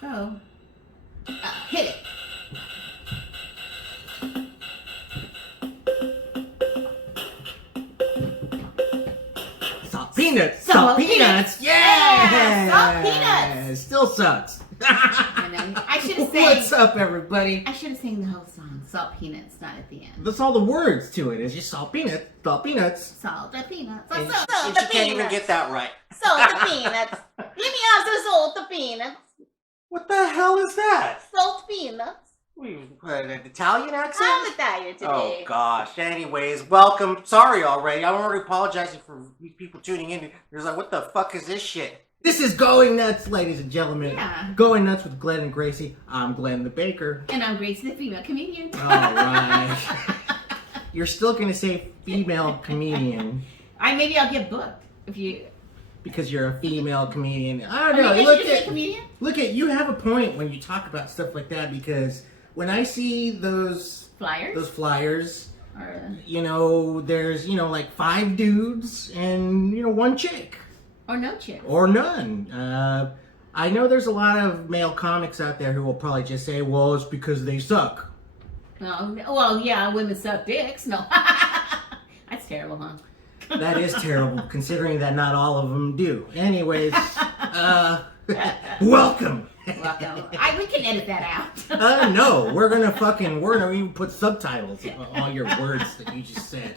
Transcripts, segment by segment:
So, hit it. Salt peanuts. Salt peanuts. Yeah. Salt peanuts. Still sucks. I should have sang. What's up, everybody? I should have sang the whole song. Salt peanuts, not at the end. That's all the words to it. It's just salt peanuts. Salt peanuts. Salt the peanuts. And Salt she the can't even peanuts. get that right. Salt the peanuts. Let me have some salt the peanuts. What the hell is that? Salt peanuts. What, an Italian accent? I'm Italian today. Oh gosh. Anyways, welcome. Sorry already. I'm already apologizing for people tuning in. They're like, what the fuck is this shit? This is Going Nuts, ladies and gentlemen. Yeah. Going Nuts with Glenn and Gracie. I'm Glenn the Baker. And I'm Gracie, the female comedian. All right. You're still gonna say female comedian Maybe I'll get booked if you. because you're a female comedian. I don't know. Maybe I should just say comedian. Look at you have a point when you talk about stuff like that, because when I see those flyers, Or, you know, there's, you know, like 5 dudes and, you know, 1 chick. or no chick. Or none. I know there's a lot of male comics out there who will probably just say, well, it's because they suck. No. Well, yeah, women suck dicks. No. That's terrible, huh? That is terrible, considering that not all of them do. Anyways, welcome. Welcome. We can edit that out. No, we're gonna even put subtitles on all your words that you just said,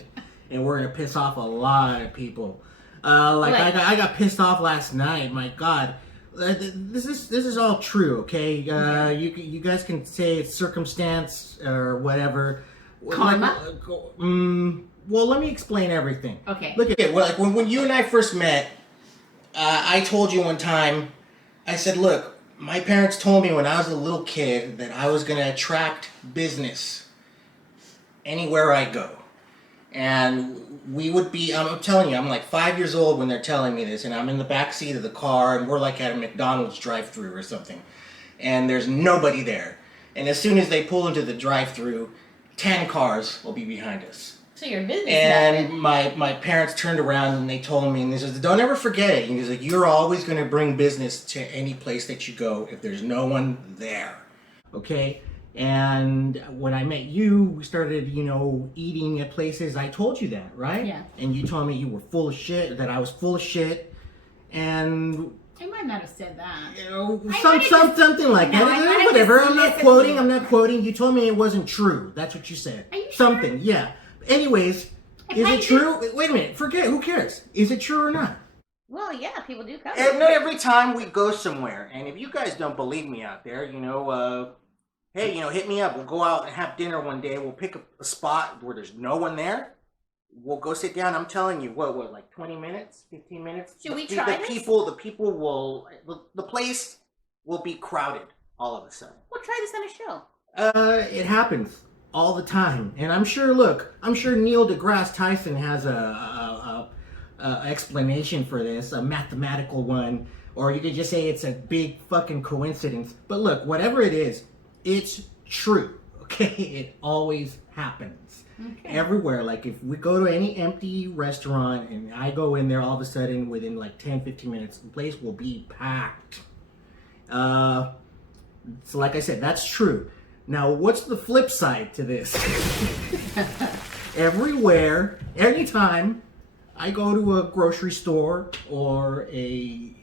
and we're gonna piss off a lot of people. I got pissed off last night. My God, this is all true. Okay, you guys can say it's circumstance or whatever. Karma? Well, let me explain everything. Okay. Look at it. Well, like when you and I first met, I told you one time. I said, look. My parents told me when I was a little kid that I was going to attract business anywhere I go. And we would be, I'm telling you, I'm like 5 years old when they're telling me this, and I'm in the back seat of the car, and we're like at a McDonald's drive-thru or something. And there's nobody there. And as soon as they pull into the drive-thru, 10 cars will be behind us. So you're a businessman. And my parents turned around and they told me, and they said, don't ever forget it. And he's like, you're always going to bring business to any place that you go if there's no one there. Okay? And when I met you, we started, you know, eating at places. I told you that, right? Yeah. And you told me you were full of shit, that I was full of shit. And I might not have said that. you know, something like No, that. Whatever. I'm not quoting. You told me it wasn't true. That's what you said. Are you sure? Something. Yeah. Anyways, is it true? Wait a minute. Forget. Who cares? Is it true or not? Well, yeah, people do come. Not every time we go somewhere, and if you guys don't believe me out there, you know, hey, you know, hit me up. We'll go out and have dinner one day. We'll pick a spot where there's no one there. We'll go sit down. I'm telling you, what, like 20 minutes, 15 minutes? Should we try this? The people will, the place will be crowded all of a sudden. We'll try this on a show. It happens all the time. And I'm sure Neil deGrasse Tyson has a explanation for this, a mathematical one, or you could just say it's a big fucking coincidence. But look, whatever it is, it's true, okay? It always happens. Okay. Everywhere. Like if we go to any empty restaurant and I go in there, all of a sudden within like 10, 15 minutes, the place will be packed. So like I said, that's true. Now, what's the flip side to this? Everywhere, anytime I go to a grocery store or a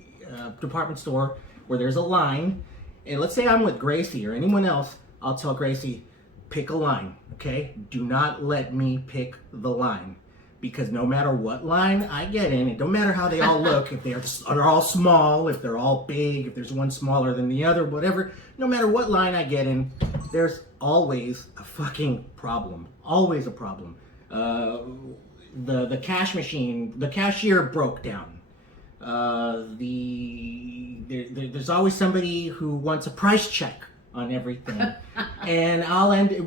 department store where there's a line, and let's say I'm with Gracie or anyone else, I'll tell Gracie, pick a line, okay? Do not let me pick the line. Because no matter what line I get in, it don't matter how they all look, if they're all small, if they're all big, if there's one smaller than the other, whatever, no matter what line I get in, there's always a fucking problem. Always a problem. The cash machine, the cashier broke down. There's always somebody who wants a price check on everything. And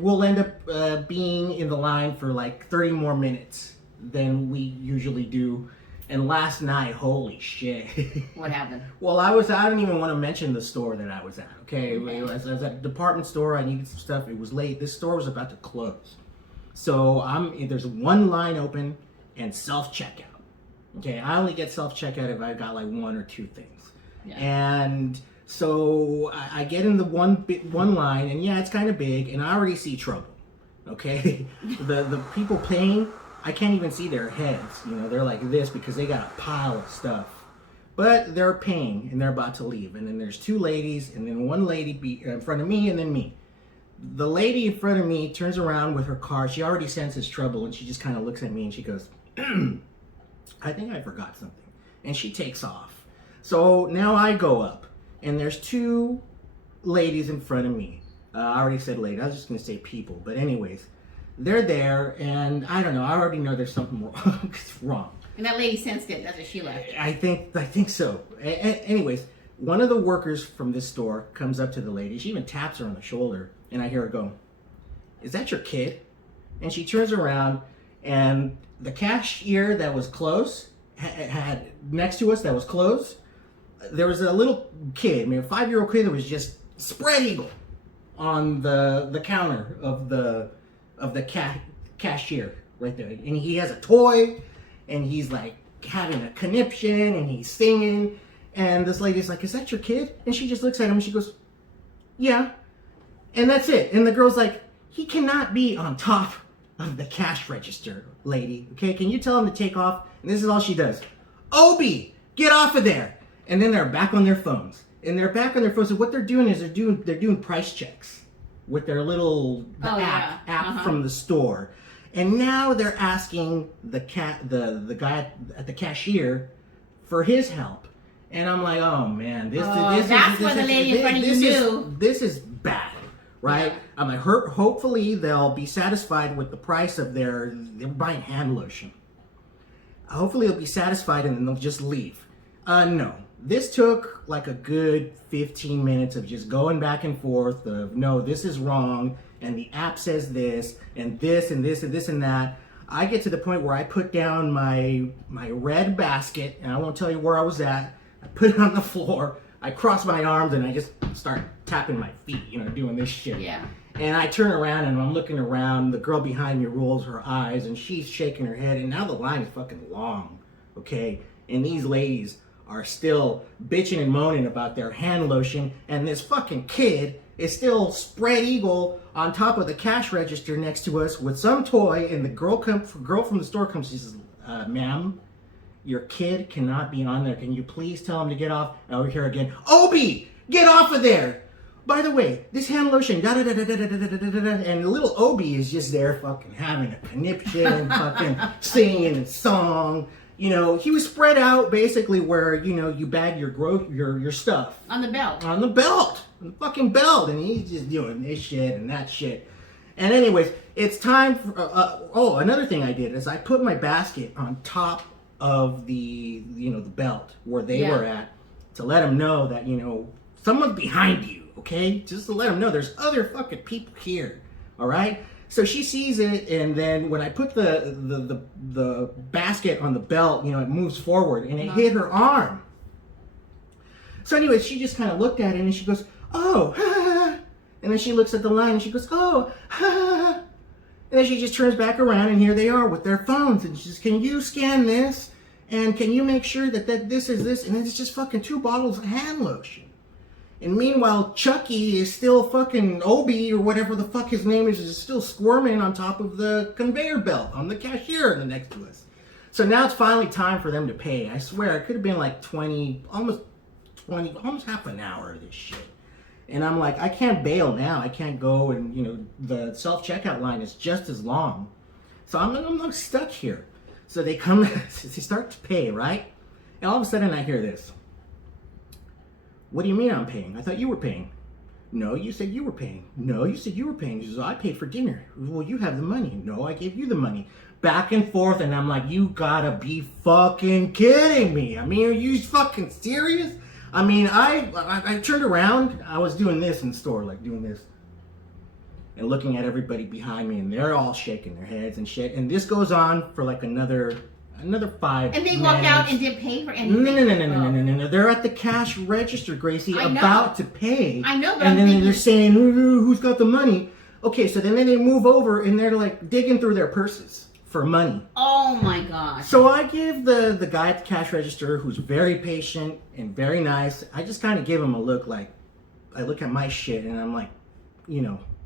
we'll end up being in the line for like 30 more minutes than we usually do. And last night, holy shit. What happened? Well, I don't even want to mention the store that I was at, okay? I was at a department store, I needed some stuff, it was late, this store was about to close. So there's one line open and self-checkout. Okay, I only get self-checkout if I've got like 1 or 2 things. Yeah. And So I get in the one line, and yeah, it's kind of big, and I already see trouble. Okay, the people paying, I can't even see their heads. You know, they're like this because they got a pile of stuff. But they're paying, and they're about to leave. And then there's two ladies, and then one lady in front of me, and then me. The lady in front of me turns around with her car. She already senses trouble, and she just kind of looks at me, and she goes, I think I forgot something. And she takes off. So now I go up, and there's two ladies in front of me. I already said lady. I was just going to say people. But anyways, they're there, and I don't know. I already know there's something wrong. And that lady sensed it. That's what she left. I think so. Anyways, one of the workers from this store comes up to the lady. She even taps her on the shoulder, and I hear her go, "Is that your kid?" And she turns around, and the cashier that was close had next to us that was closed. There was a little kid, a 5-year-old kid that was just spread eagle on the counter of the cashier right there, and he has a toy. And he's like having a conniption, and he's singing. And this lady's like, "Is that your kid?" And she just looks at him and she goes, "Yeah." And that's it. And the girl's like, "He cannot be on top of the cash register, lady. Okay, can you tell him to take off?" And this is all she does. "Obi, get off of there." And then they're back on their phones. And they're back on their phones. And what they're doing is they're doing price checks with their little app from the store. And now they're asking the guy at the cashier for his help. And I'm like, oh man, this is bad, right? Yeah. I'm like, hopefully they'll be satisfied with the price of they're buying hand lotion. Hopefully they'll be satisfied and then they'll just leave. No. This took like a good 15 minutes of just going back and forth of, no, this is wrong, and the app says this, and this, and this, and this, and that. I get to the point where I put down my red basket, and I won't tell you where I was at. I put it on the floor, I cross my arms, and I just start tapping my feet, doing this shit. Yeah. And I turn around, and I'm looking around. The girl behind me rolls her eyes, and she's shaking her head, and now the line is fucking long, okay? And these ladies are still bitching and moaning about their hand lotion, and this fucking kid is still spread eagle on top of the cash register next to us with some toy, and the girl from the store comes, she says, "Ma'am, your kid cannot be on there. Can you please tell him to get off?" And over here again, "Obi, get off of there! By the way, this hand lotion, and little Obi is just there fucking having a conniption, fucking singing a song. He was spread out basically where, you bag your stuff. On the belt. On the fucking belt. And he's just doing this shit and that shit. And anyways, it's time for, another thing I did is I put my basket on top of the belt where they were at to let them know that, someone's behind you, okay? Just to let them know there's other fucking people here, all right? So she sees it, and then when I put the basket on the belt, it moves forward, and it hit her arm. So anyway, she just kind of looked at it, and she goes, "Oh," and then she looks at the line, and she goes, "Oh," and then she just turns back around, and here they are with their phones, and she says, "Can you scan this? And can you make sure that this is this?" And then it's just fucking 2 bottles of hand lotion. And meanwhile, Chucky is still fucking Obi or whatever the fuck his name is still squirming on top of the conveyor belt on the cashier next to us. So now it's finally time for them to pay. I swear, it could have been like almost half an hour of this shit. And I'm like, I can't bail now. I can't go and, the self-checkout line is just as long. So I'm stuck here. So they come, they start to pay, right? And all of a sudden I hear this. "What do you mean I'm paying? I thought you were paying." "No, you said you were paying." "No, you said you were paying." She says, "I paid for dinner." "Well, you have the money." "No, I gave you the money." Back and forth, and I'm like, you gotta be fucking kidding me. I mean, are you fucking serious? I mean, I turned around. I was doing this in the store, like doing this. And looking at everybody behind me, and they're all shaking their heads and shit. And this goes on for like another 5 minutes. And they walk out and didn't pay for anything. No. They're at the cash register, Gracie, about to pay. I know, but and then they're saying, "Who's got the money?" Okay, so then they move over and they're like digging through their purses for money. Oh my gosh. So I give the guy at the cash register, who's very patient and very nice, I just kind of give him a look like, I look at my shit and I'm like,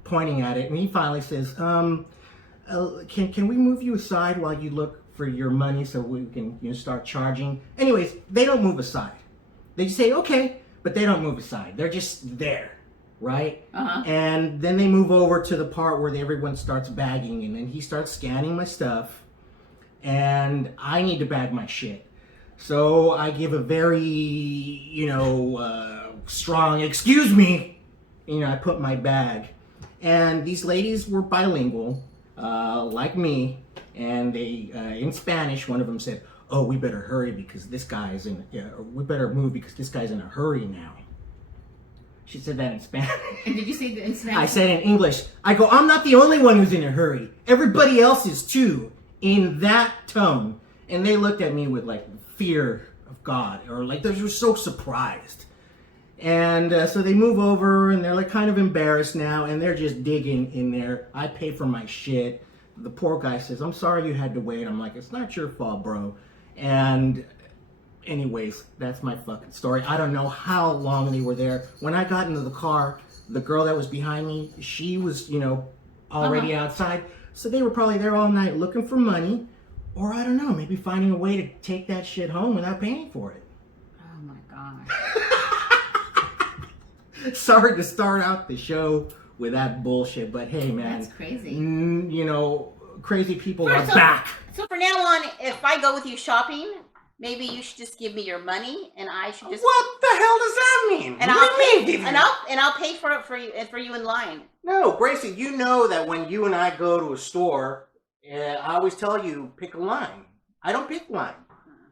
pointing at it. And he finally says, can we move you aside while you look for your money so we can start charging? Anyways, they don't move aside. They just say, okay, but they don't move aside. They're just there, right? Uh-huh. And then they move over to the part where everyone starts bagging, and then he starts scanning my stuff, and I need to bag my shit. So I give a very, strong, excuse me, I put my bag. And these ladies were bilingual, like me, and they, in Spanish, one of them said, oh, we better hurry because this guy's we better move because this guy's in a hurry now. She said that in Spanish. And did you say that in Spanish? I said in English. I go, I'm not the only one who's in a hurry. Everybody else is too, in that tone. And they looked at me with like fear of God, or like they were so surprised. And so they move over and they're like kind of embarrassed now, and they're just digging in there. I pay for my shit. The poor guy says, I'm sorry you had to wait. I'm like, it's not your fault, bro. And anyways, that's my fucking story. I don't know how long they were there. When I got into the car, the girl that was behind me, she was, already outside. So they were probably there all night looking for money, or I don't know, maybe finding a way to take that shit home without paying for it. Oh my gosh. Sorry to start out the show with that bullshit, but hey, man. That's crazy. Crazy people are back. So for now on, if I go with you shopping, maybe you should just give me your money, and I should just. What the hell does that mean? And What do you mean, I'll pay for it for you in line. No, Gracie, you know that when you and I go to a store, I always tell you pick a line. I don't pick line.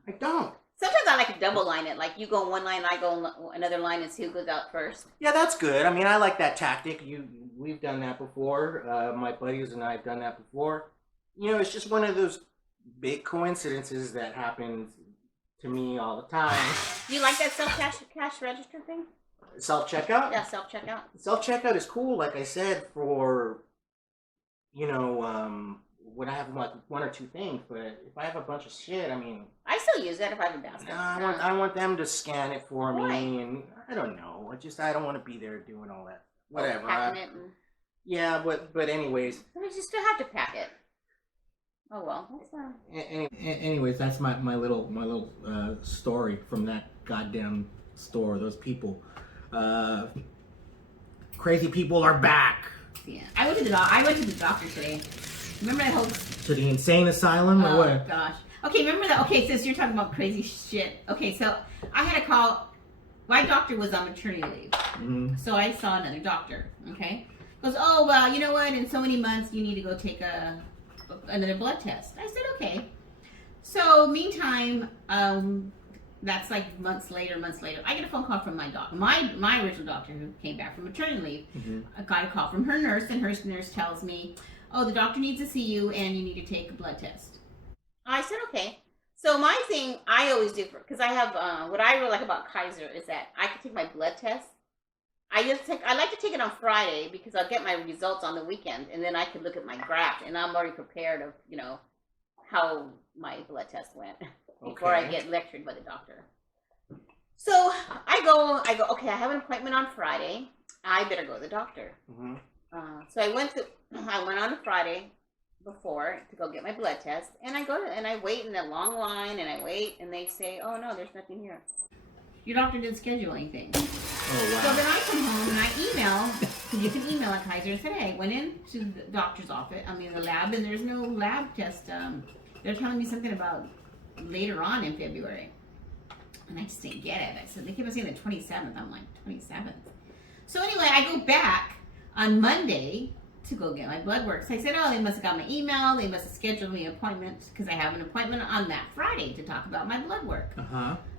I don't. Sometimes I like to double line it, like you go in one line, I go in another line, and see who goes out first. Yeah, that's good. I mean, I like that tactic. We've done that before. My buddies and I have done that before. It's just one of those big coincidences that happens to me all the time. Do you like that cash register thing? Self-checkout? Yeah, self-checkout. Self-checkout is cool, like I said, for, when I have like one or two things, but if I have a bunch of shit, I mean... I still use that if I have a basket. I want them to scan it for me, Why? and I don't know. I don't want to be there doing all that. Whatever. Packing it and... Yeah, but anyways... But you still have to pack it. Oh well, that's fine. Anyways, that's my little story from that goddamn store. Those people, crazy people are back. Yeah, I went to the doctor today. Remember that whole To the insane asylum or what? Oh gosh. Okay, remember that? Okay, sis, you're talking about crazy shit. Okay, so I had a call. My doctor was on maternity leave, so I saw another doctor. Okay, goes, oh well, you know what? In so many months, you need to go take another blood test. I said okay. So meantime, that's like months later. I get a phone call from my doctor, my original doctor who came back from maternity leave. I got a call from her nurse, and her nurse tells me, oh, the doctor needs to see you, and you need to take a blood test. I said okay. So my thing I always do because I have what I really like about Kaiser is that I can take my blood test. I like to take it on Friday because I'll get my results on the weekend, and then I can look at my graph, and I'm already prepared of how my blood test went before I get lectured by the doctor. So I go. Okay, I have an appointment on Friday. I better go to the doctor. So I went on a Friday before to go get my blood test, and I wait in a long line, and I wait, and they say, oh no, there's nothing here. Your doctor didn't schedule anything. Oh, wow. So then I come home and I email, because you can email at Kaiser, and said, hey, I went into the doctor's office, the lab, and there's no lab test. They're telling me something about later on in February. And I just didn't get it. I said, they keep on saying the 27th. I'm like, 27th. So anyway, I go back on Monday to go get my blood work. So I said, oh, they must have got my email. They must have scheduled me an appointment, because I have an appointment on that Friday to talk about my blood work.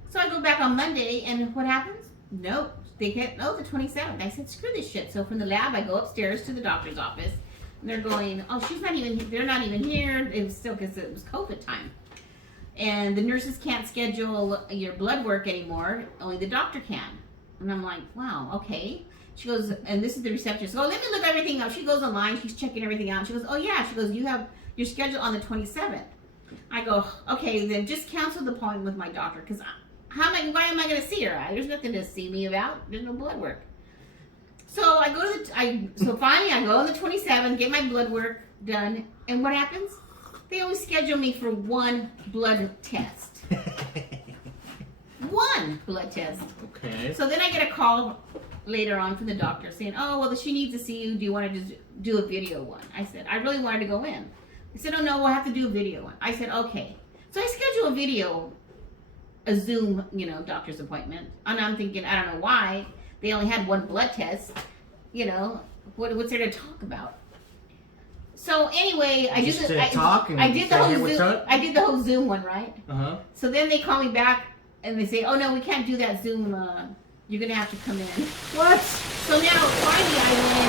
So I go back on Monday, and what happens? Nope. They get, the 27th. I said, screw this shit. So from the lab, I go upstairs to the doctor's office, and they're going, oh, they're not even here. It was still, because it was COVID time. And the nurses can't schedule your blood work anymore. Only the doctor can. And I'm like, wow, okay. She goes, and this is the receptionist. So let me look everything up. She goes online. She's checking everything out. She goes, oh yeah. She goes, you have your schedule on the 27th. I go, okay, then just cancel the appointment with my doctor because why am I going to see her? There's nothing to see me about. There's no blood work. So I go to so finally I go on the 27th, get my blood work done, and what happens? They always schedule me for one blood test. One blood test. Okay. So then I get a call later on from the doctor saying, oh, well, she needs to see you. Do you want to just do a video one? I said, I really wanted to go in. He said, oh, no, we'll have to do a video one. I said, okay. So I schedule a video, a Zoom, doctor's appointment. And I'm thinking, I don't know why. They only had one blood test. What's there to talk about? So anyway, I did the whole Zoom one, right? Uh-huh. So then they call me back and they say, oh no, we can't do that Zoom. You're gonna have to come in. What? So now finally I went in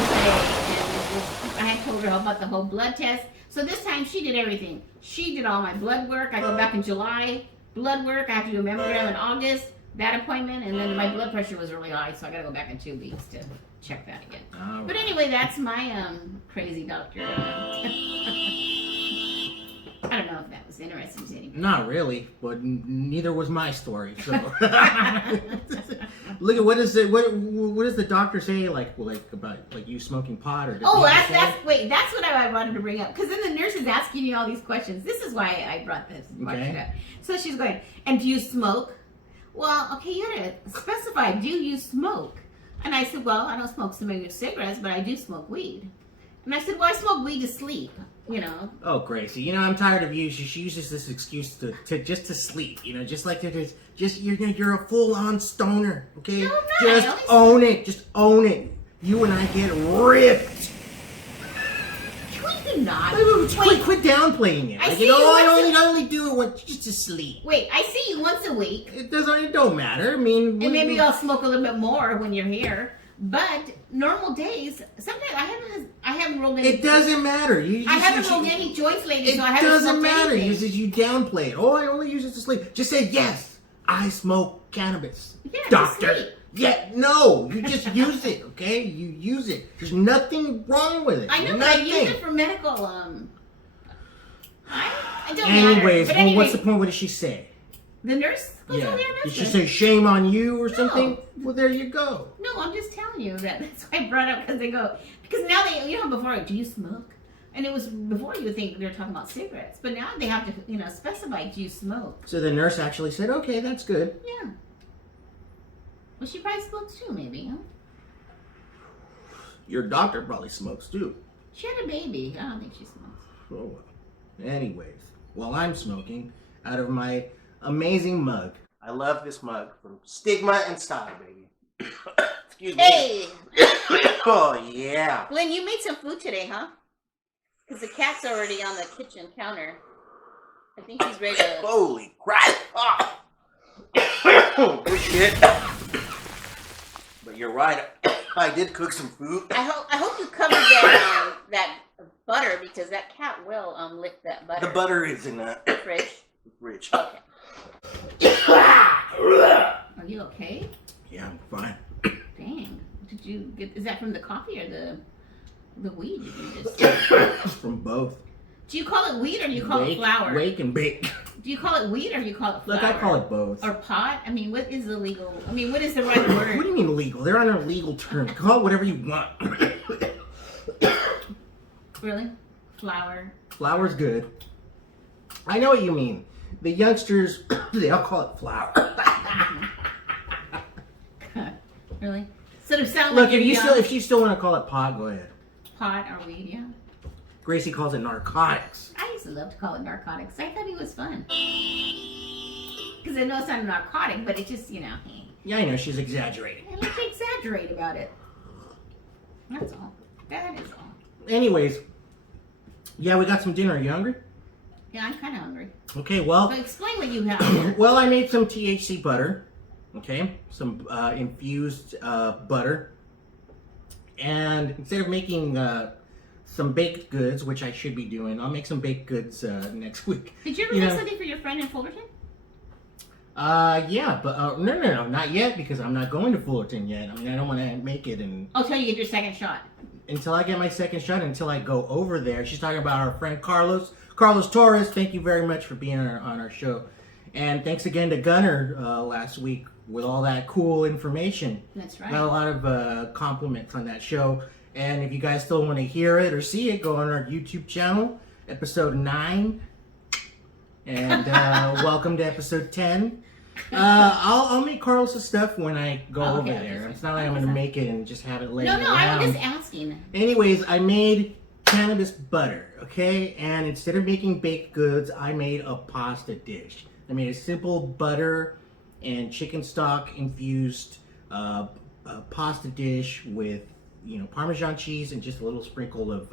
and I had told her about the whole blood test. So this time she did everything. She did all my blood work. I go back in July, blood work. I have to do a mammogram in August, that appointment, and then my blood pressure was really high, so I gotta go back in 2 weeks to check that again. All But right. anyway, that's my crazy doctor. I don't know if that was interesting to anybody. Not really, but neither was my story. So look at what does the doctor say about you smoking pot or? does Oh, he say- that's what I wanted to bring up because then the nurse is asking you all these questions. This is why I brought this question up. So she's going, and do you smoke? Well, okay, you gotta specify. Do you smoke? And I said, well, I don't smoke cigarettes, but I do smoke weed. And I said, well, I smoke weed to sleep. Oh, Gracie, I'm tired of you. She uses this excuse to sleep. Just like you're a full-on stoner. Okay, No, I'm not. Just own it. Just own it. You and I get ripped. You not. Quit downplaying it. I Like, see you I only do it just to sleep. Wait, I see you once a week. It don't matter. I mean, And maybe I'll smoke a little bit more when you're here. But normal days, sometimes I haven't rolled any. It doesn't matter. I haven't rolled any joints lately, so I It haven't doesn't smoked matter. anything. You downplay it. Oh, I only use it to sleep. Just say yes. I smoke cannabis. Yeah, to Doctor. sleep. Yeah, no. You just use it. Okay, you use it. There's nothing wrong with it. I know, but I use it for medical. I don't Anyways, matter. well, what's the point? What did she say? The nurse goes over there and Did does she it. say shame on you or No. something? Well, there you go. No, I'm just telling you that. That's why I brought it up because now before, do you smoke? And it was before you would think they were talking about cigarettes, but now they have to specify, do you smoke? So the nurse actually said, okay, that's good. Yeah. Well, she probably smokes too, maybe, huh? Your doctor probably smokes too. She had a baby. I don't think she smokes. Oh, well. Anyways, while I'm smoking out of my amazing mug. I love this mug from Stigma and Style, baby. Excuse me. Hey, Oh, yeah. Glenn, you made some food today, huh? Because the cat's already on the kitchen counter. I think he's ready to. Holy crap. Oh. Good shit. But you're right. I did cook some food. I hope you covered that butter because that cat will lick that butter. The butter is in the fridge. fridge. Okay. Are you okay? Yeah, I'm fine. Dang. Did you get? Is that from the coffee or the weed you just? From both. Do you call it weed or do you call it flour? Wake and bake. Do you call it weed or do you call it flour? Look, I call it both. Or pot? I mean, what is the legal? I mean, what is the right word? What do you mean legal? They're on a legal term. Call it whatever you want. Really? Flour. Flour's good. I know what you mean. The youngsters, they all call it flour. Really? So to sound Look, like if you still want to call it pot, go ahead. pot or weed, yeah. Gracie calls it narcotics. I used to love to call it narcotics. I thought it was fun. Because I know it's not a narcotic, but it just, Yeah, I know, she's exaggerating. I like to exaggerate about it. That's all. That is all. Anyways, yeah, we got some dinner. Are you hungry? Yeah, I'm kind of hungry. Okay, well, But explain what you have. well, I made some THC butter. Okay, some infused butter. And instead of making some baked goods, which I should be doing, I'll make some baked goods next week. Did you ever make something for your friend in Fullerton? Yeah, but no, not yet because I'm not going to Fullerton yet. I mean, I don't want to make it Until you get your second shot. until I get my second shot, until I go over there. She's talking about our friend Carlos Torres. Thank you very much for being on our show. And thanks again to Gunner last week with all that cool information. That's right. Got a lot of compliments on that show. And if you guys still want to hear it or see it, go on our YouTube channel, episode 9. And welcome to episode 10. I'll make Carlos' stuff when I go over there. It's not like I'm going to make it and just have it laid around. No, I was just asking. Anyways, I made cannabis butter, okay? And instead of making baked goods, I made a pasta dish. I made a simple butter and chicken stock infused pasta dish with, Parmesan cheese and just a little sprinkle of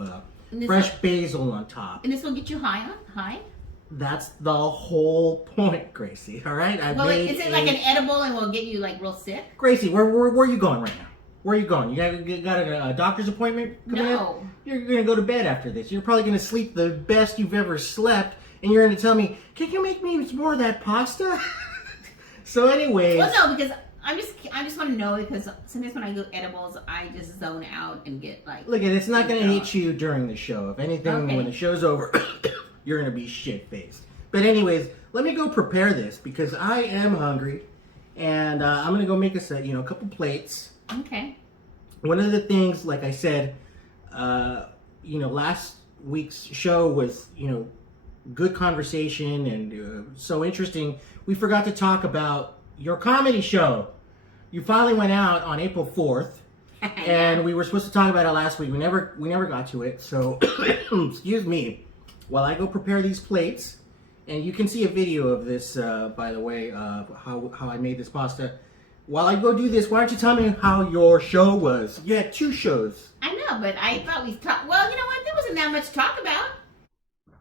fresh basil on top. And this will get you high? That's the whole point, Gracie. All right. Is it like an edible and will get you like real sick? Gracie, where are you going right now? Where are you going? You got a doctor's appointment coming up? You're gonna go to bed after this. You're probably gonna sleep the best you've ever slept, and you're gonna tell me, "Can you make me some more of that pasta?" So, anyways. Well, no, because I just want to know because sometimes when I do edibles, I just zone out and get like. Look, it's not gonna hit you during the show. If anything, when the show's over. You're gonna be shit-faced. But anyways, let me go prepare this because I am hungry, and I'm gonna go make us a couple plates. Okay. One of the things, like I said, last week's show was good conversation and so interesting. We forgot to talk about your comedy show. You finally went out on April 4th. And we were supposed to talk about it last week. We never got to it. So excuse me. While I go prepare these plates, and you can see a video of this, by the way, how I made this pasta. While I go do this, why don't you tell me how your show was? You had 2 shows. I know, but I thought we talked. Well, you know what? There wasn't that much to talk about.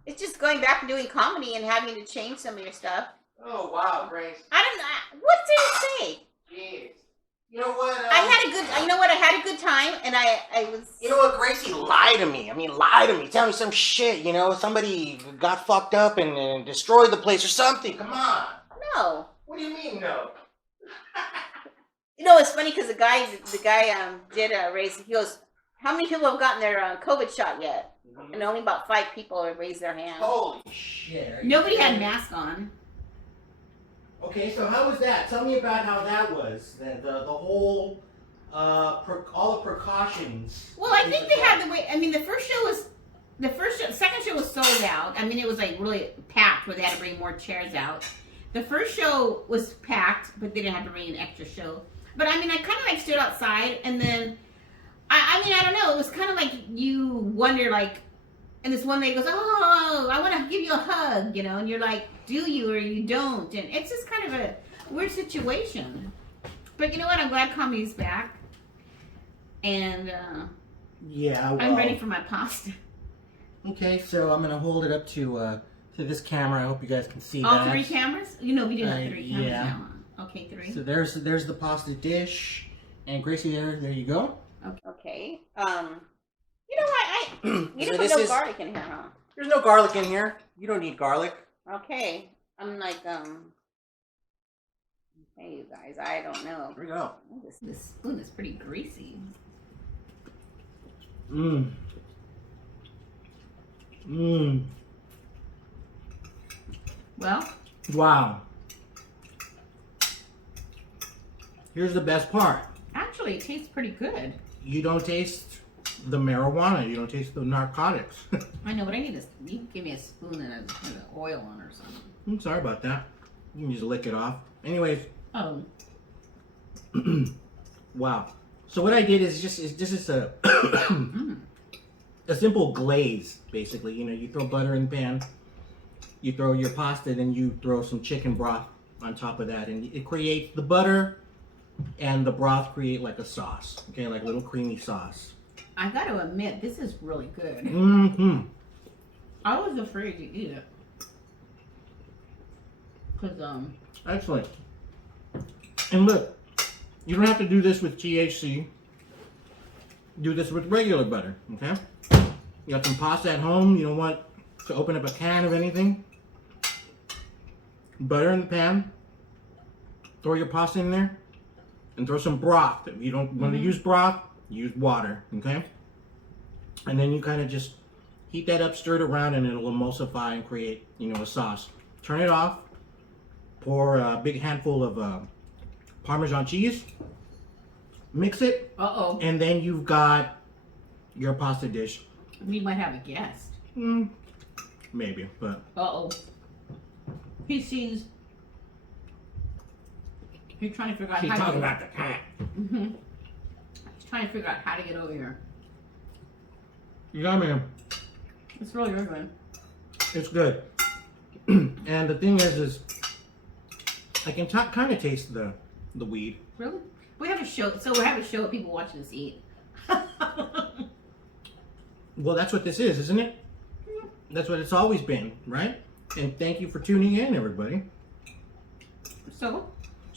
It's just going back and doing comedy and having to change some of your stuff. Oh wow, Grace. I don't know. What's there to say? Jeez. You know what? I had a good time, and I was. You know what? Gracie lied to me. Lied to me. Tell me some shit. Somebody got fucked up and destroyed the place or something. Come on. No. What do you mean, no? It's funny because the guy did a raise. He goes, "How many people have gotten their COVID shot yet?" And only about 5 people have raised their hand. Holy shit. Nobody had masks on. Okay, so how was that? Tell me about how that was. The whole, all the precautions. Well, I think they had the way. Second show was sold out. It was like really packed where they had to bring more chairs out. The first show was packed, but they didn't have to bring an extra show. But I kind of like stood outside, and then, I don't know. It was kind of like you wonder, like, and this one lady goes, "Oh, I want to give you a hug," and you're like, "Do you or you don't?" And it's just kind of a weird situation. But you know what? I'm glad comedy's back, and I'm ready for my pasta. Okay, so I'm gonna hold it up to this camera. I hope you guys can see that. All 3 cameras? We do have 3 cameras now. Okay, 3. So there's the pasta dish, and Gracie, there you go. Okay. You know what? You didn't put no garlic in here, huh? There's no garlic in here. You don't need garlic. Okay. I'm like, hey, you guys, I don't know. Here we go. Oh, this spoon is pretty greasy. Mmm. Mmm. Well. Wow. Here's the best part. Actually, it tastes pretty good. You don't taste the marijuana. You don't taste the narcotics. I know, but I need you can give me a spoon and a oil on or something. I'm sorry about that. You can just lick it off. Anyways. Oh. Wow. So what I did is this is a a simple glaze, basically. You throw butter in the pan, you throw your pasta, then you throw some chicken broth on top of that, and it creates the butter and the broth create like a sauce, okay, like a little creamy sauce. I got to admit, this is really good. Mm-hmm. I was afraid to eat it. Excellent. And look, you don't have to do this with THC. Do this with regular butter, okay? You got some pasta at home, you don't want to open up a can of anything. Butter in the pan, throw your pasta in there, and throw some broth. If you don't want to use broth, use water, okay? And then you kind of just heat that up, stir it around, and it'll emulsify and create, you know, a sauce. Turn it off. Pour a big handful of Parmesan cheese. Mix it. Uh-oh. And then you've got your pasta dish. We might have a guest. Maybe, but... Uh-oh. He sees... He's trying to figure out She's how talking to... about the cat. Mm-hmm. He's trying to figure out how to get over here. Yummy. It's really good. It's good. And the thing is I can kind of taste the weed. Really? We have a show, so we have a show of people watching us eat. Well, that's what this is, isn't it? That's what it's always been, right? And thank you for tuning in, everybody. So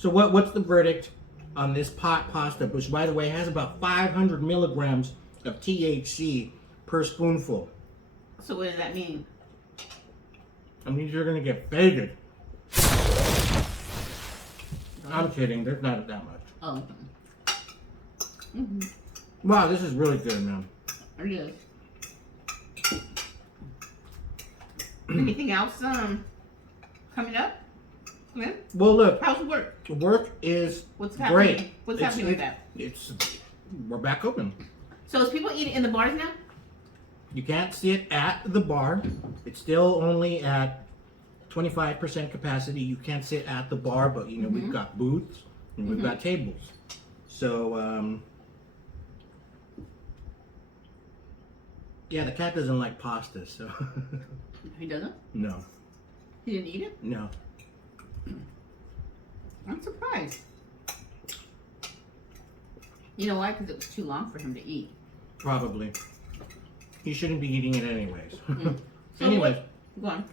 what's the verdict on this pot pasta, which, by the way, has about 500 milligrams of THC per spoonful? So what does that mean? I mean, you're gonna get faded. I'm kidding. There's not that much. Oh. Mm-hmm. Wow, this is really good, man. It is. Anything else coming up? Yeah? Well, look, How's work? work is What's happening? great. What's happening with that? We're back open. So is people eating in the bars now? You can't sit at the bar. It's still only at 25% capacity. You can't sit at the bar, but you know we've got booths and we've got tables. So yeah, the cat doesn't like pasta, so He doesn't? no, He didn't eat it? no. I'm surprised. You know why? Because it was too long for him to eat. Probably. He shouldn't be eating it anyways. So Anyways, Go on.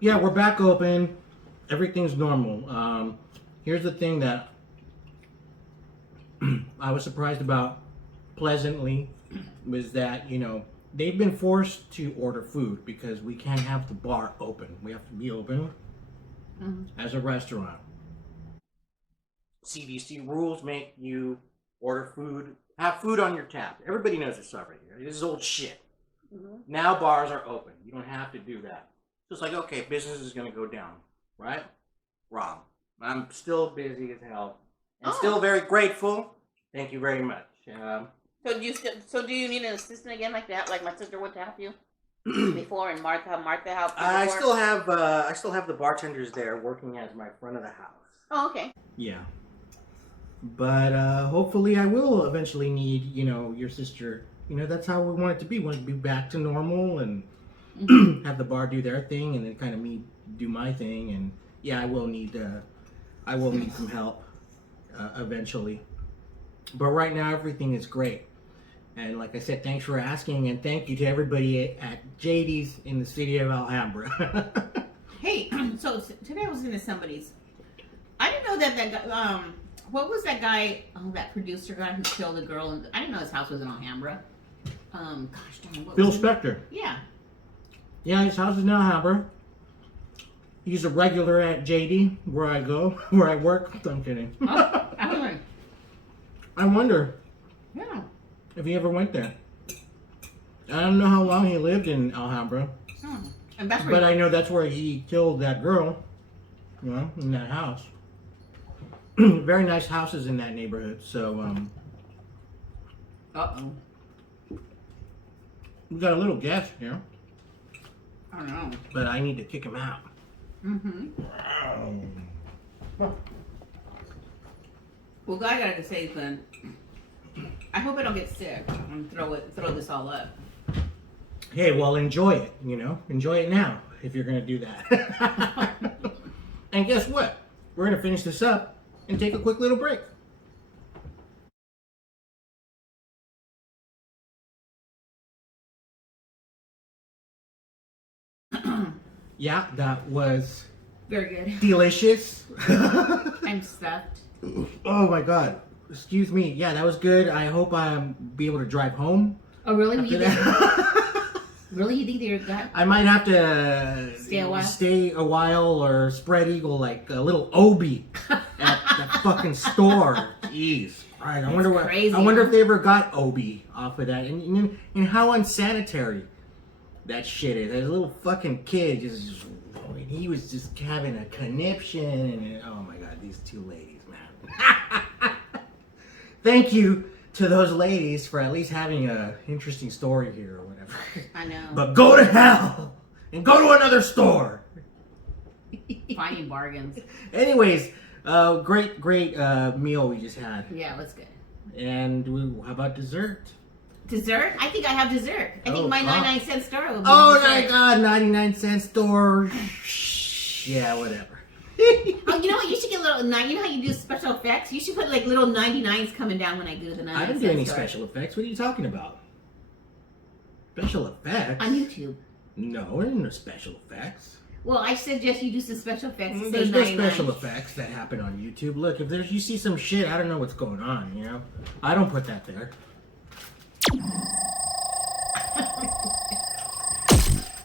yeah, we're back open. Everything's normal. Here's the thing that I was surprised about pleasantly was that, you know, they've been forced to order food because we can't have the bar open. We have to be open as a restaurant. CDC rules make you order food, have food on your tap. Everybody knows this already. Right? This is old shit. Now bars are open. You don't have to do that. So it's like, okay, business is going to go down, right? Wrong. I'm still busy as hell. And still very grateful. Thank you very much. So do you need an assistant again, like that, like my sister would to help you before, and Martha helped you I before? still have the bartenders there working as my front of the house. Oh, okay. Yeah. But hopefully I will eventually need, you know, your sister. You know, that's how we want it to be. We want it to be back to normal and have the bar do their thing and then kind of me do my thing. And yeah, I will need some help eventually. But right now everything is great. And like I said, thanks for asking, and thank you to everybody at JD's in the city of Alhambra. Hey, so today I was into somebody's. I didn't know that guy. What was that guy? Oh, that producer guy who killed a girl. And I didn't know his house was in Alhambra. Gosh darn. Phil Spector. Yeah. Yeah, his house is in Alhambra. He's a regular at JD, where I go, where I work. I'm kidding. Oh, Alhambra. I wonder Yeah. if he ever went there. I don't know how long he lived in Alhambra, And that's where but I know that's where he killed that girl, you know, in that house. Very nice houses in that neighborhood, so, Uh-oh. we got a little guest here, I don't know. but I need to kick him out. Well, I gotta say, Glenn, I hope I don't get sick and throw this all up. Hey, well, enjoy it, you know? Enjoy it now, if you're gonna do that. And guess what? We're gonna finish this up and take a quick little break. Yeah, that was Very good. delicious. I'm stuffed. Oh my god. Excuse me. Yeah, that was good. I hope I'll be able to drive home. Oh, really? after You that. Really, you think they got? I might have to Stay a while or spread eagle like a little Obi at the fucking store. Jeez. All right, I wonder what. Crazy, I wonder if they ever got Obi off of that, and how unsanitary that shit is. That little fucking kid he was just having a conniption, and oh my god, these two ladies, man. Thank you to those ladies for at least having a interesting story here or whatever. I know. But go to hell and go to another store. Finding bargains. Anyways, great meal we just had. Yeah, it was good. And how about dessert? Dessert? I think I have dessert. I think my 99-cent store will be Oh dessert. my god, 99-cent store. Yeah, whatever. Oh, you know what? You should get little. You know how you do special effects? You should put like little 99s coming down when I go to the 99 I didn't do any special effects. What are you talking about? Special effects? On YouTube. No, there ain't no special effects. Well, I suggest you do some special effects. There's no special effects that happen on YouTube. Look, if you see some shit, I don't know what's going on, you know? I don't put that there.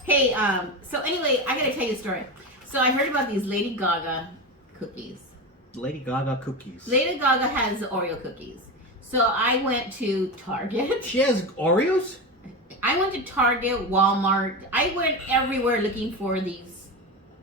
Hey, so anyway, I gotta tell you a story. So I heard about these Lady Gaga cookies. Lady Gaga cookies. Lady Gaga has Oreo cookies. So I went to Target. She has Oreos? I went to Target, Walmart. I went everywhere looking for these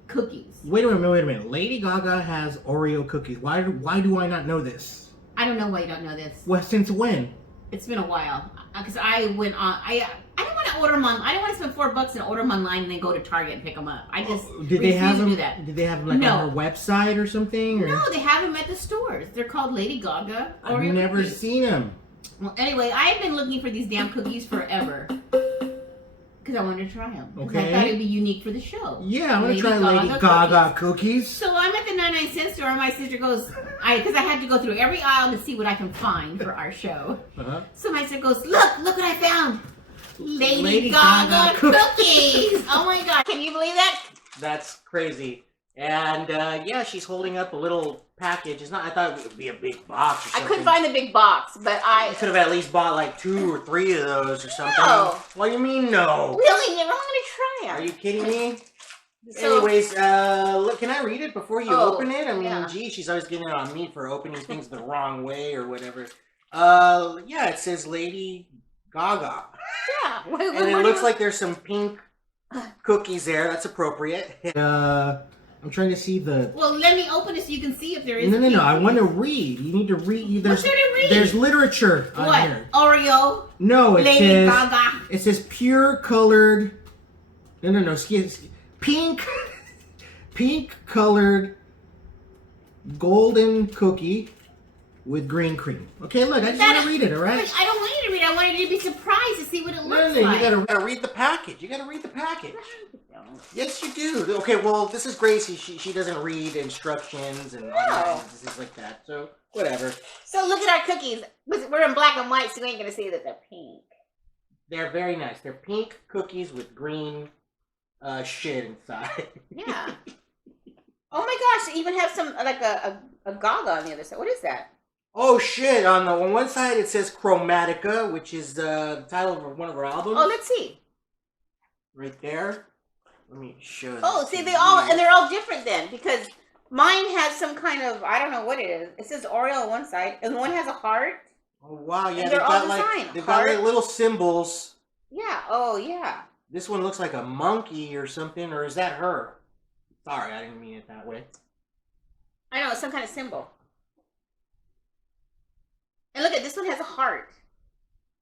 cookies. Wait a minute. Lady Gaga has Oreo cookies. Why do I not know this? I don't know why you don't know this. Well, since when? It's been a while. Because I went on. I don't want to order them on. I don't want to spend $4 and order them online and then go to Target and pick them up. I just did they have to them? do that. Did they have them like on her website or something? Or? No, they have them at the stores. They're called Lady Gaga Oreo I've never cookies. seen them. Well, anyway, I've been looking for these damn cookies forever. Because I wanted to try them. Okay. I thought it'd be unique for the show. Yeah, I'm gonna try Lady Gaga cookies. So I'm at the 99-cent store, and my sister goes, because I had to go through every aisle to see what I can find for our show. Uh-huh. So my sister goes, look what I found. Lady Gaga cookies. Oh my god. Can you believe that? That's crazy. And yeah, she's holding up a little package. It's not. I thought it would be a big box or something. I couldn't find the big box, but I could have at least bought like 2 or 3 of those or something. No. What do you mean no? Really never. I'm gonna try them. Are you kidding me? So, anyways, look, can I read it before you open it? I mean, yeah. Gee, she's always getting it on me for opening things the wrong way or whatever. Yeah, it says Lady Gaga. Yeah. And it looks like there's some pink cookies there. That's appropriate. I'm trying to see the... Well, let me open it so you can see if there is... No. I want to read. You need to read. What's there to read? There's literature on what? here. Oreo? No, it Lady says... Gaga. It says pure colored... No. Pink... pink colored golden cookie with green cream. Okay, look, I just want to read it, all right? I don't want you to read it. I wanted you to be surprised to see what it looks No, like. you gotta read the package. You gotta read the package. Yes, you do. Okay, well, this is Gracie. She doesn't read instructions and things like that. So, whatever. So look at our cookies. We're in black and white, so you ain't gonna see that they're pink. They're very nice. They're pink cookies with green shit inside. Yeah. Oh my gosh, they even have some, like a Gaga on the other side. What is that? Oh shit, on one side it says Chromatica, which is the title of one of our albums. Oh, let's see. Right there. Let me show you. Oh, see, they're all different then, because mine has some kind of, I don't know what it is. It says Oreo on one side, and one has a heart. Oh wow, yeah, And they've they're got all like designed. they've got like little symbols. Yeah, oh yeah. This one looks like a monkey or something, or is that her? Sorry, I didn't mean it that way. I know, it's some kind of symbol. And look at this one has a heart.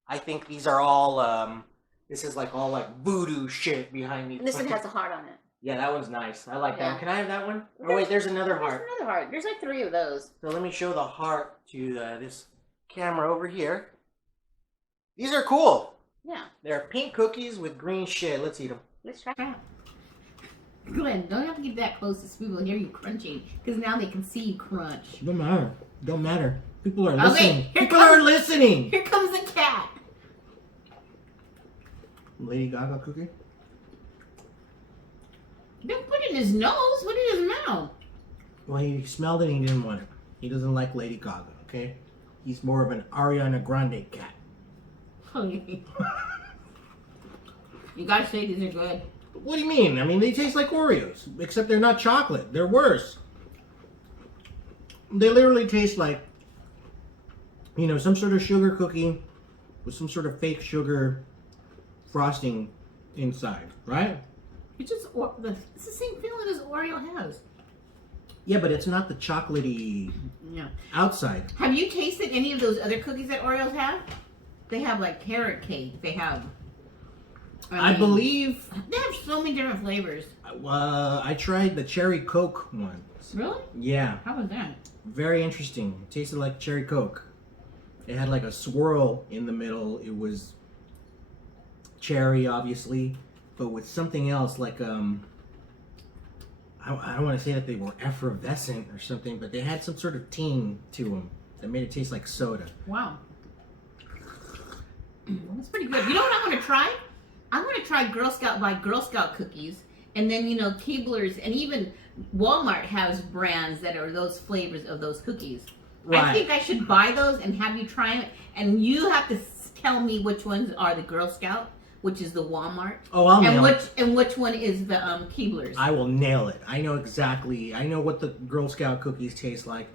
I think these are all this is like all like voodoo shit behind these. And this one has a heart on it. Yeah, that one's nice. I like that Yeah. one. Can I have that one? Oh wait, there's another heart. There's another heart. There's like 3 of those. So let me show the heart to this camera over here. These are cool. Yeah. They're pink cookies with green shit. Let's eat them. Let's try. Glenn, don't have to get that close so people will hear you crunching, because now they can see you crunch. Don't matter. Don't matter. People are Okay, listening. here People comes- are listening. Here comes the cat. Lady Gaga cookie. Don't put it in his nose. Put it in his mouth. Well, he smelled it and he didn't want it. He doesn't like Lady Gaga, okay? He's more of an Ariana Grande cat. You gotta say these are good. What do you mean? I mean, they taste like Oreos, except they're not chocolate. They're worse. They literally taste like, you know, some sort of sugar cookie with some sort of fake sugar frosting inside, right? It's just it's the same feeling as Oreo has. Yeah, but it's not the chocolatey Yeah. outside. Have you tasted any of those other cookies that Oreos have? They have like carrot cake. They have. I believe they have so many different flavors. I tried the cherry Coke one. Really? Yeah, How was that? very interesting. It tasted like cherry Coke. It had like a swirl in the middle. It was cherry, obviously, but with something else like I don't want to say that they were effervescent or something, but they had some sort of ting to them that made it taste like soda. Wow. That's pretty good. You know what I'm gonna try? I'm gonna try Girl Scout cookies, and then you know Keebler's, and even Walmart has brands that are those flavors of those cookies. Right. I think I should buy those and have you try them, and you have to tell me which ones are the Girl Scout, which is the Walmart, Oh, I'll nail it. and which one is the Keebler's. I will nail it. I know exactly. I know what the Girl Scout cookies taste like,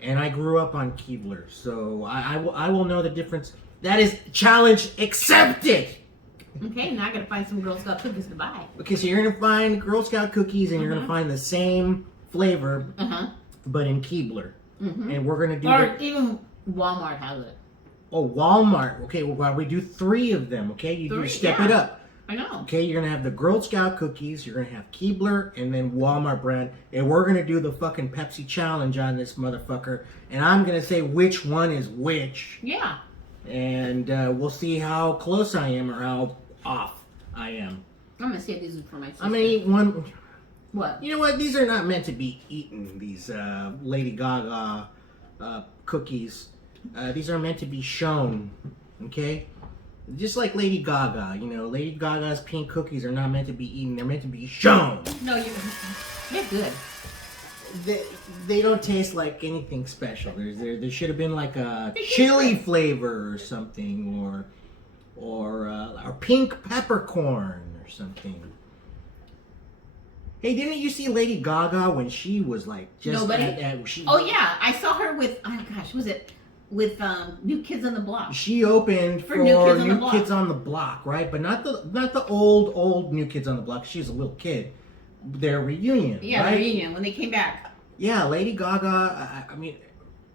and I grew up on Keebler, so I will know the difference. That is challenge accepted. Okay, now I gotta find some Girl Scout cookies to buy. Okay, so you're gonna find Girl Scout cookies, and you're gonna find the same flavor, but in Keebler, and we're gonna do. Or even Walmart has it. Oh, Walmart. Okay, well, we do 3 of them. Okay, you do step it up. I know. Okay, you're gonna have the Girl Scout cookies, you're gonna have Keebler, and then Walmart brand, and we're gonna do the fucking Pepsi challenge on this motherfucker, and I'm gonna say which one is which, Yeah. and we'll see how close I am or how off I am. I'm gonna save these for my sister. I'm gonna eat one. What? You know what? These are not meant to be eaten. These Lady Gaga cookies. These are meant to be shown. Okay. Just like Lady Gaga, you know, Lady Gaga's pink cookies are not meant to be eaten. They're meant to be shown. No, they're good. They don't taste like anything special. There should have been like a chili flavor or something, or pink peppercorn or something. Hey, didn't you see Lady Gaga when she was like just Nobody? Oh yeah, I saw her with was it with New Kids on the Block? She opened for New Kids on the Block, right? But not the old New Kids on the Block. She was a little kid. Their reunion, yeah, right? the reunion when they came back. Yeah, Lady Gaga. I mean,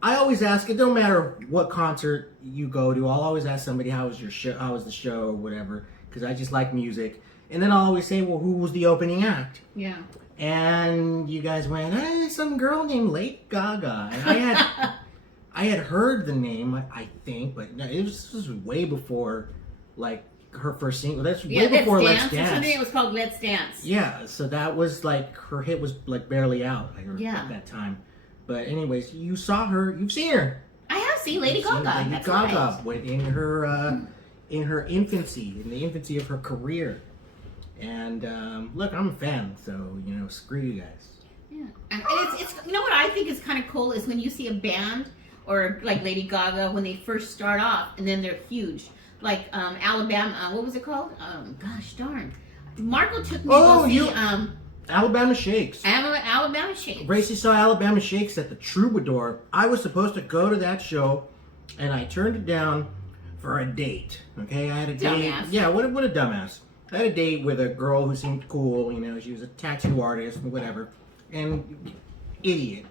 I always ask. It don't matter what concert you go to. I'll always ask somebody how was your show, how was the show, or whatever, because I just like music. And then I'll always say, well, who was the opening act? Yeah. And you guys went, some girl named Lady Gaga. And I had heard the name, I think, but no, this was way before, like, her first single. That's way before Let's Dance. Something it was called Let's Dance. Yeah, so that was like, her hit was like barely out at that time. But anyways, you saw her, you've seen her. I have seen Lady Gaga. Lady Gaga in her infancy, in the infancy of her career. And look, I'm a fan, so you know, screw you guys. Yeah, and it's you know what I think is kind of cool is when you see a band or like Lady Gaga when they first start off and then they're huge, like Alabama. What was it called? Gosh darn, Marco took me to see Alabama Shakes. Alabama Shakes. Gracie saw Alabama Shakes at the Troubadour. I was supposed to go to that show, and I turned it down for a date. Okay, I had a date. Dumbass. Yeah, what a dumbass. I had a date with a girl who seemed cool, you know, she was a tattoo artist and whatever. And idiot.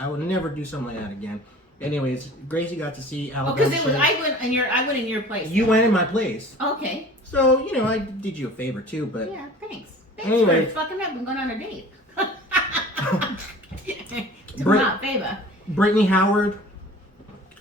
I would never do something like that again. Anyways, Gracie got to see Alabama. Because I went in your place. You went in my place. Okay. So, you know, I did you a favor too, but yeah, thanks. Anyway. For fucking up and going on a date. To my favor. Brittany Howard.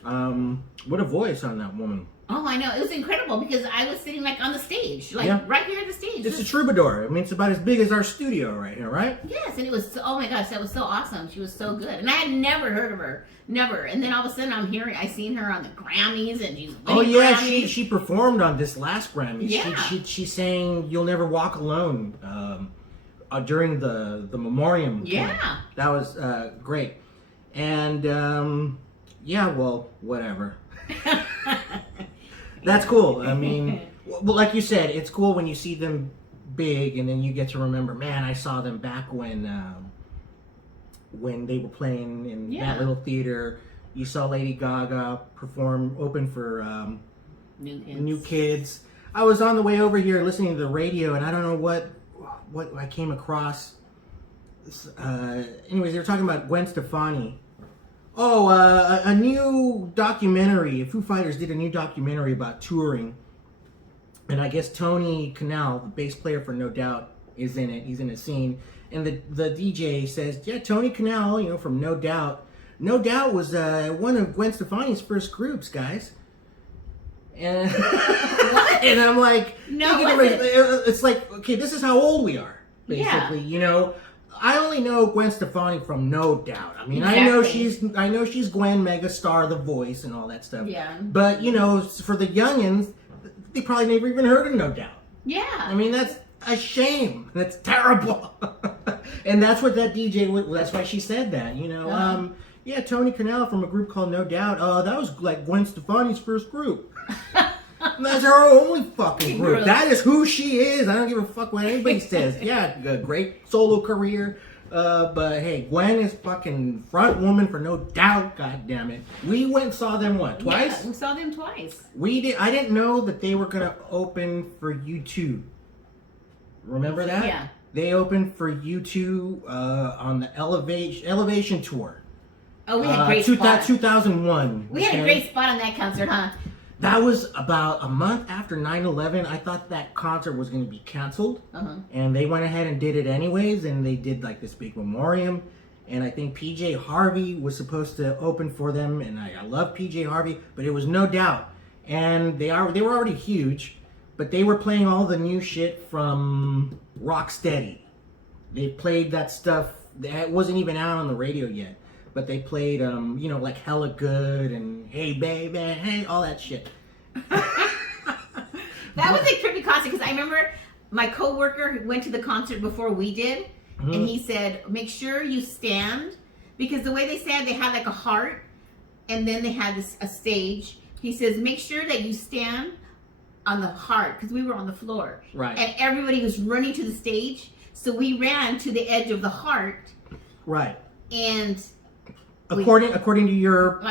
What a voice on that woman. Oh, I know. It was incredible because I was sitting like on the stage, like right here at the stage. It's a Troubadour. I mean, it's about as big as our studio right here, right? Yes, and it was, oh my gosh, that was so awesome. She was so good. And I had never heard of her. Never. And then all of a sudden I seen her on the Grammys and she's winning Grammys. She performed on this last Grammy. Yeah. She sang You'll Never Walk Alone during the memoriam. Yeah. Camp. That was great. And, well, whatever. That's cool. I mean, Well, like you said, it's cool when you see them big, and then you get to remember, man, I saw them back when they were playing in that little theater. You saw Lady Gaga open for New Kids. I was on the way over here listening to the radio, and I don't know what I came across. Anyways, they were talking about Gwen Stefani. Oh, a new documentary. Foo Fighters did a new documentary about touring. And I guess Tony Kanal, the bass player for No Doubt, is in it. He's in a scene. And the DJ says, yeah, Tony Kanal, from No Doubt. No Doubt was one of Gwen Stefani's first groups, guys. And, and I'm like, it's like, okay, this is how old we are, basically, I only know Gwen Stefani from No Doubt. I mean, exactly. I know she's Gwen Megastar, The Voice, and all that stuff. Yeah. But for the youngins, they probably never even heard of No Doubt. Yeah. I mean, that's a shame. That's terrible. And that's what that DJ. That's why she said that. Yeah, Tony Kanal from a group called No Doubt. That was like Gwen Stefani's first group. That's her only fucking group. That is who she is. I don't give a fuck what anybody says. Yeah, a great solo career. But hey, Gwen is fucking front woman for No Doubt. God damn it. We went and saw them twice? Yeah, we saw them twice. We did. I didn't know that they were gonna open for U2. Remember that? Yeah. They opened for U2 on the Elevation tour. Oh, we had a great spot. 2001. We had a great spot on that concert, huh? That was about a month after 9/11. I thought that concert was going to be canceled. And they went ahead and did it anyways. And they did like this big memoriam. And I think PJ Harvey was supposed to open for them. And I love PJ Harvey, but it was No Doubt. And they were already huge. But they were playing all the new shit from Rocksteady. They played that stuff that wasn't even out on the radio yet. But they played, like Hella Good and Hey Baby, Hey, all that shit. That was a trippy concert because I remember my coworker who went to the concert before we did, and he said, make sure you stand, because the way they stand, they had like a heart, and then they had a stage. He says, make sure that you stand on the heart, because we were on the floor. Right. And everybody was running to the stage, so we ran to the edge of the heart. Right. And... According to your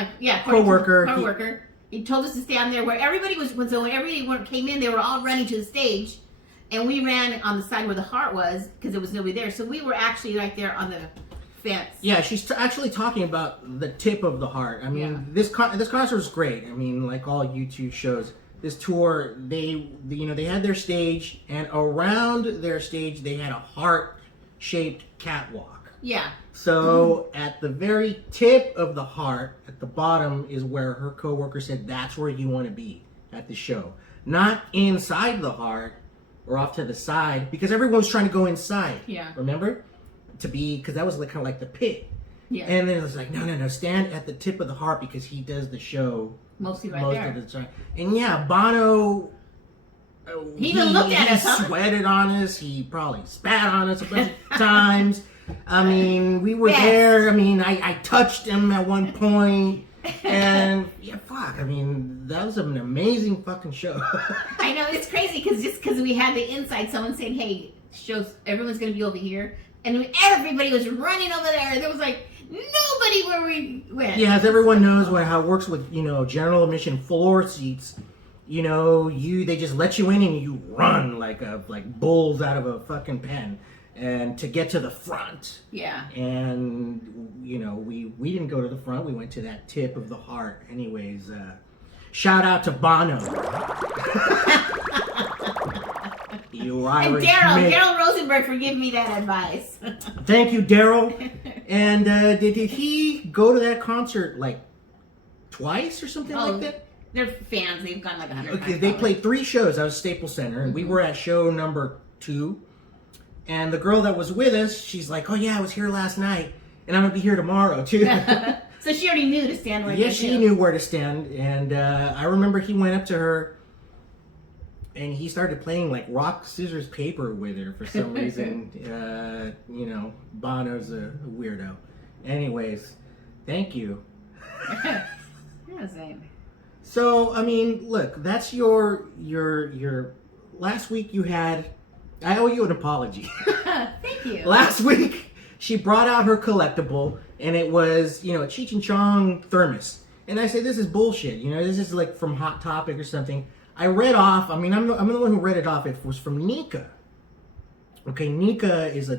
coworker, he told us to stand there where everybody was. So when everybody came in, they were all running to the stage, and we ran on the side where the heart was because there was nobody there. So we were actually right there on the fence. Yeah, she's actually talking about the tip of the heart. I mean, this concert was great. I mean, like all U2 shows, this tour, they had their stage, and around their stage they had a heart-shaped catwalk. Yeah. So at the very tip of the heart, at the bottom, is where her coworker said that's where you want to be at the show. Not inside the heart or off to the side, because everyone's trying to go inside. Yeah. Remember? Because that was like kind of like the pit. Yeah. And then it was like, no, stand at the tip of the heart because he does the show mostly right most there. of the time. And yeah, Bono. He even looked at us. He sweated on us. He probably spat on us a bunch of times. I mean, we were there. I mean, I touched him at one point. And, yeah, fuck. I mean, that was an amazing fucking show. I know. It's crazy because we had the inside, someone saying, hey, everyone's going to be over here. And everybody was running over there. There was like nobody where we went. Yeah, as everyone knows how it works with, general admission floor seats. They just let you in and you run like bulls out of a fucking pen. And to get to the front. Yeah. And, we didn't go to the front. We went to that tip of the heart. Anyways, shout out to Bono. You Irish. And Daryl Rosenberg for giving me that advice. Thank you, Daryl. And did he go to that concert like twice or something like that? They're fans. They've gone like 100 times. Okay, they played 3 shows. I was Staples Center, and we were at show number 2. And the girl that was with us, she's like, oh yeah, I was here last night, and I'm going to be here tomorrow, too. So she already knew to stand where she knew where to stand. And I remember he went up to her, and he started playing like rock, scissors, paper with her for some reason. Bono's a weirdo. Anyways, thank you. Yeah, same. So I mean, look, that's your last week you had. I owe you an apology. Thank you. Last week she brought out her collectible, and it was a Cheech and Chong thermos. And I said, this is bullshit. This is like from Hot Topic or something. I read off. I mean, I'm the one who read it off. It was from Nika. Okay, Nika is a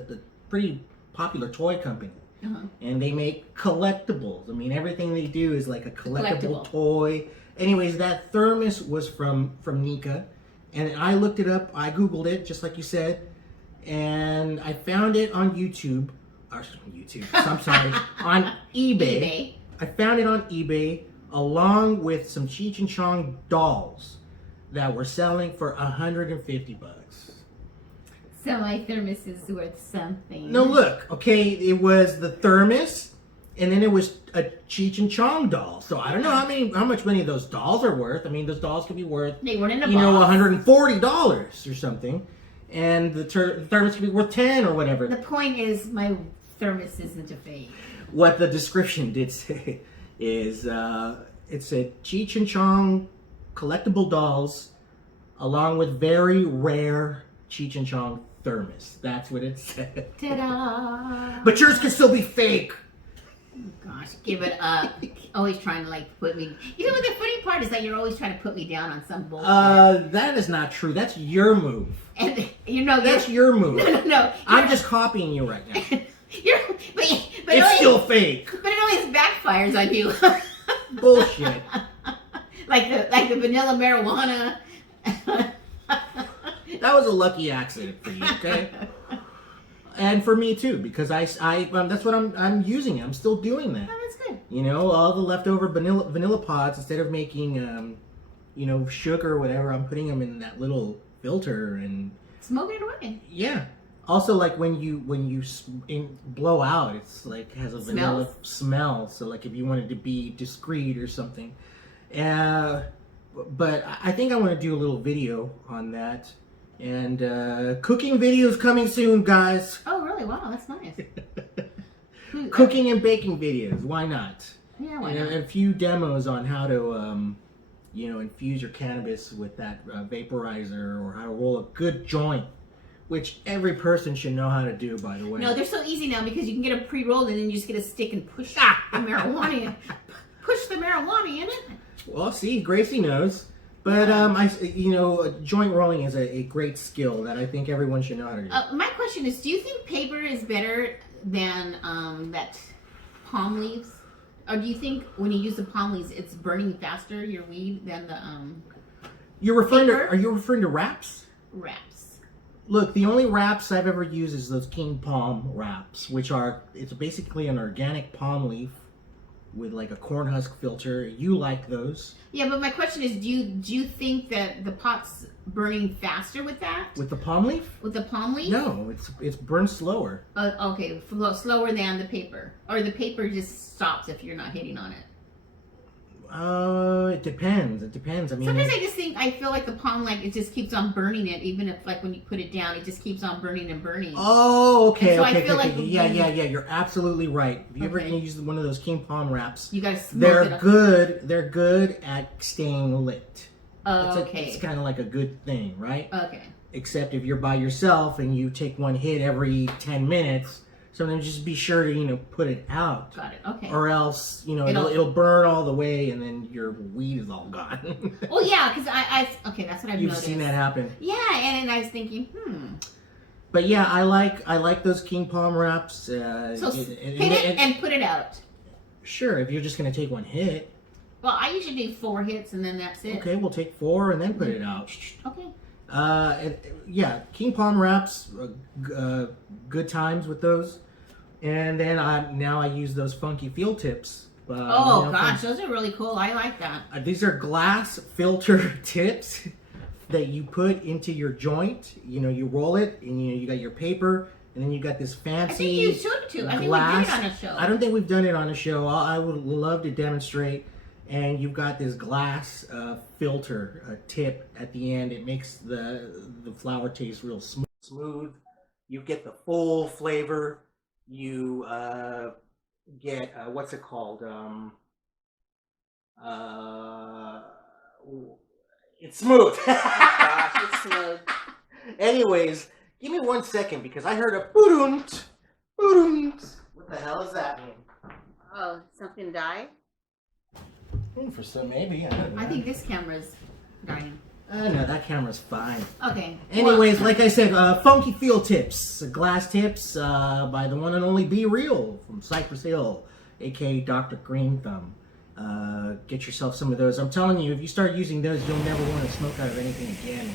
pretty popular toy company. Uh-huh. And they make collectibles. I mean, everything they do is like a collectible Collectible. toy. Anyways, that thermos was from Nika. And I looked it up. I Googled it, just like you said. And I found it on YouTube. Or YouTube. I'm sorry. On eBay. I found it on eBay along with some Cheech and Chong dolls that were selling for $150. So my thermos is worth something. No, look, okay, it was the thermos, and then it was a Cheech and Chong doll. So I don't know how much many of those dolls are worth. I mean, those dolls could be worth, They weren't in a box. $140 or something, and the thermos could be worth 10 or whatever. The point is, my thermos isn't a fake. What the description did say is it said Cheech and Chong collectible dolls along with very rare Cheech and Chong thermos. That's what it said. Ta-da! But yours could still be fake. Gosh, give it up. Always trying to put me. You know what the funny part is that you're always trying to put me down on some bullshit. That is not true. That's your move. And That's your move. No. I'm just copying you right now. But It's always, still fake. But it always backfires on you. Bullshit. like the vanilla marijuana. That was a lucky accident for you, okay? And for me too, because that's what I'm using. I'm still doing that. Oh, that's good. All the leftover vanilla pods, instead of making sugar or whatever, I'm putting them in that little filter and Smoke it away. yeah. Also, like when you blow out, it's like has a vanilla smell. So like if you wanted to be discreet or something, but I think I want to do a little video on that, and cooking videos coming soon, guys. Oh, really? Wow, that's nice. Cooking and baking videos. Why not? Yeah, why And not? a few demos on how to infuse your cannabis with that vaporizer, or how to roll a good joint. Which every person should know how to do, by the way. No, they're so easy now because you can get them pre-rolled and then you just get a stick and push the marijuana in. Push the marijuana in it. Well, see, Gracie knows. But joint rolling is a great skill that I think everyone should know how to do. My question is, do you think paper is better than that palm leaves? Or do you think when you use the palm leaves, it's burning faster, your weed, than the Are you referring to wraps? wraps? Look, the only wraps I've ever used is those King Palm wraps, it's basically an organic palm leaf with like a corn husk filter. You like those? Yeah, but my question is, do you think that the pot's burning faster with that? With the palm leaf? With the palm leaf? No, it's burned slower. Okay, slower than the paper, or the paper just stops if you're not hitting on it. It depends. I mean, Sometimes I feel like the palm, it just keeps on burning it, even if when you put it down, it just keeps on burning and burning. Oh, okay, And so I okay, feel okay. like Yeah. You're absolutely right. If you ever Okay. use one of those King Palm wraps, You gotta smoke they're it up. good. They're good at staying lit. Okay. It's kind of like a good thing, right? Okay. Except if you're by yourself and you take one hit every 10 minutes, sometimes just be sure to put it out. Got it. Okay. Or else, it'll burn all the way and then your weed is all gone. Well, yeah, because okay, that's what I've You've noticed. seen that happen. Yeah, and I was thinking, But yeah, I like those King Palm wraps. So hit it and put it out. Sure, if you're just gonna take one hit. Well, I usually do 4 hits and then that's it. Okay, we'll take 4 and then put it out. Okay. Yeah, King Palm wraps, good times with those. And then now I use those funky field tips. Gosh, those are really cool. I like that. These are glass filter tips that you put into your joint. You roll it, and you got your paper, and then you got this fancy. I think you should too. I think we glass. did it on a show. I don't think we've done it on a show. I would love to demonstrate. And you've got this glass filter tip at the end. It makes the flower taste real smooth. You get the full flavor. You get what's it called? It's smooth. Gosh, it's smooth. Anyways, give me 1 second because I heard a boodunt. Boodunt. What the hell does that mean? Oh, something died? For some, maybe. I don't know. I think this camera's dying. No, that camera's fine. Okay. Anyways, like I said, Funky Field Tips, glass tips by the one and only Be Real from Cypress Hill, aka Dr. Green Thumb. Get yourself some of those. I'm telling you, if you start using those, you'll never want to smoke out of anything again.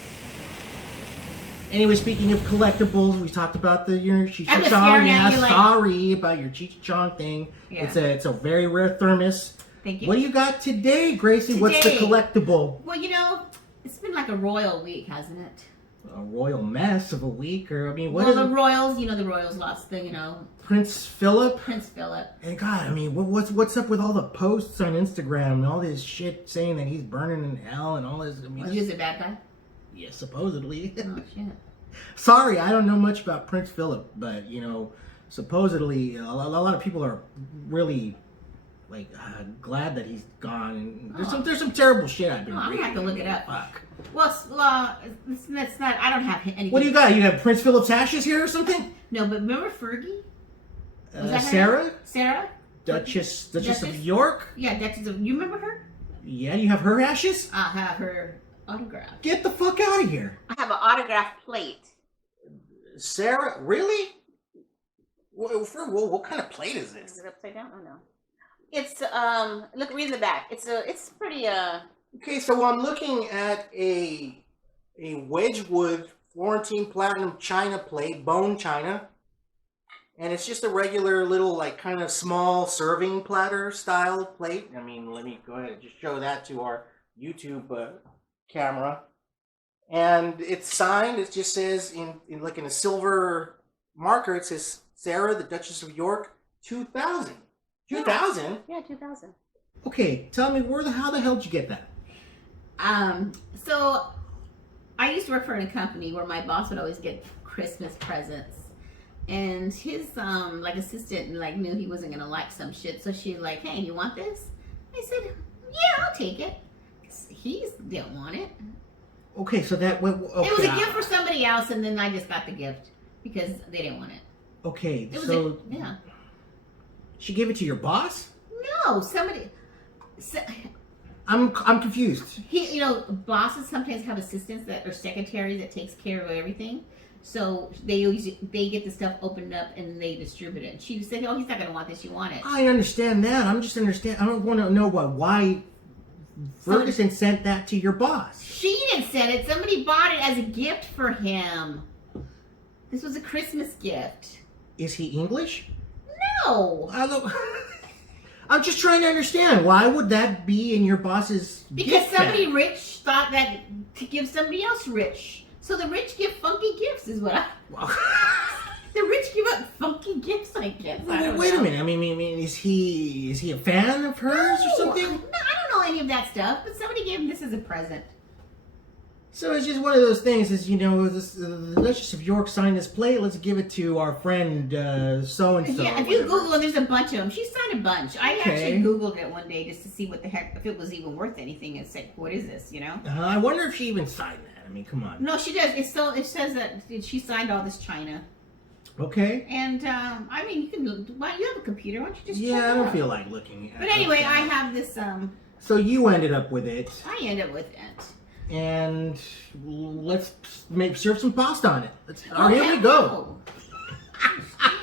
Anyway, speaking of collectibles, we talked about your I'm Cheech just Chong. staring Yeah, at you like- sorry about your Cheech Chong thing. Yeah. It's a very rare thermos. Thank you. What do you got today, Gracie? What's the Today. collectible? Well, you know, it's been like a royal week, hasn't it? A royal mess of a week, or I mean, what Well, is the it? royals, you know, the royals lost the, you know, Prince Philip? Prince Philip. And God, I mean, what's up with all the posts on Instagram and all this shit saying that he's burning in hell and all this? I mean, Was he a bad guy? yeah, supposedly. Oh shit. Sorry, I don't know much about Prince Philip, but you know, supposedly a lot of people are really like glad that he's gone. And there's some terrible shit I've been Oh, I'm reading. gonna have to look it up. Fuck. Well, that's not. I don't have anything. What do you got? You have Prince Philip's ashes here or something? No, but remember Fergie? Was that her Sarah, name? Sarah? Duchess of Duchess? York. Yeah, Duchess of. You remember her? Yeah, you have her ashes. I have her autograph. Get the fuck out of here. I have an autograph plate. Sarah, really? What kind of plate is Is this? it upside down? Oh no. It's look, read in the back. It's pretty Okay, so I'm looking at a Wedgwood Florentine Platinum China plate, bone china, and it's just a regular little like kind of small serving platter style plate. I mean, let me go ahead and just show that to our YouTube camera, and it's signed. It just says in like in a silver marker. It says Sarah, the Duchess of York, 2000. 2000? yeah, 2000. Okay, tell me how the hell did you get that? So I used to work for a company where my boss would always get Christmas presents, and his like assistant like knew he wasn't gonna like some shit, so she like, hey, you want this? I said, yeah, I'll take it. He didn't want it. Okay, so that okay. It was a gift for somebody else, and then I just got the gift because they didn't want it. Okay, It was so yeah. she gave it to your boss? No, somebody. So, I'm confused. you know, bosses sometimes have assistants that are secretaries that takes care of everything. So they get the stuff opened up and they distribute it. And she said, "Oh, he's not gonna want this. You want it." I understand that. I don't want to know why Ferguson sent that to your boss. She didn't send it. Somebody bought it as a gift for him. This was a Christmas gift. Is he English? No, I'm just trying to understand. Why would that be in your boss's because gift somebody bag? rich thought that to give somebody else rich. So the rich give funky gifts, is what I. The rich give up funky gifts, I guess. I don't Wait know. a minute. I mean, is he a fan of hers or something? No, I don't know any of that stuff. But somebody gave him this as a present. So it's just one of those things. Is the Duchess of York signed this plate. Let's give it to our friend so and so. Yeah, if you Google it, there's a bunch of them. She signed a bunch. I Okay. actually Googled it one day just to see what the heck, if it was even worth anything, and said, "What is this?" You know? I wonder if she even signed that. I mean, come on. No, she does. It says that she signed all this China. Okay. And I mean, you can. Why you have a computer? Why don't you just? check Yeah, I it don't out? feel like looking at it. But anyway, Okay. I have this. So you ended up with it, I end up with it. and let's serve some pasta on it. Oh, Here we go. hell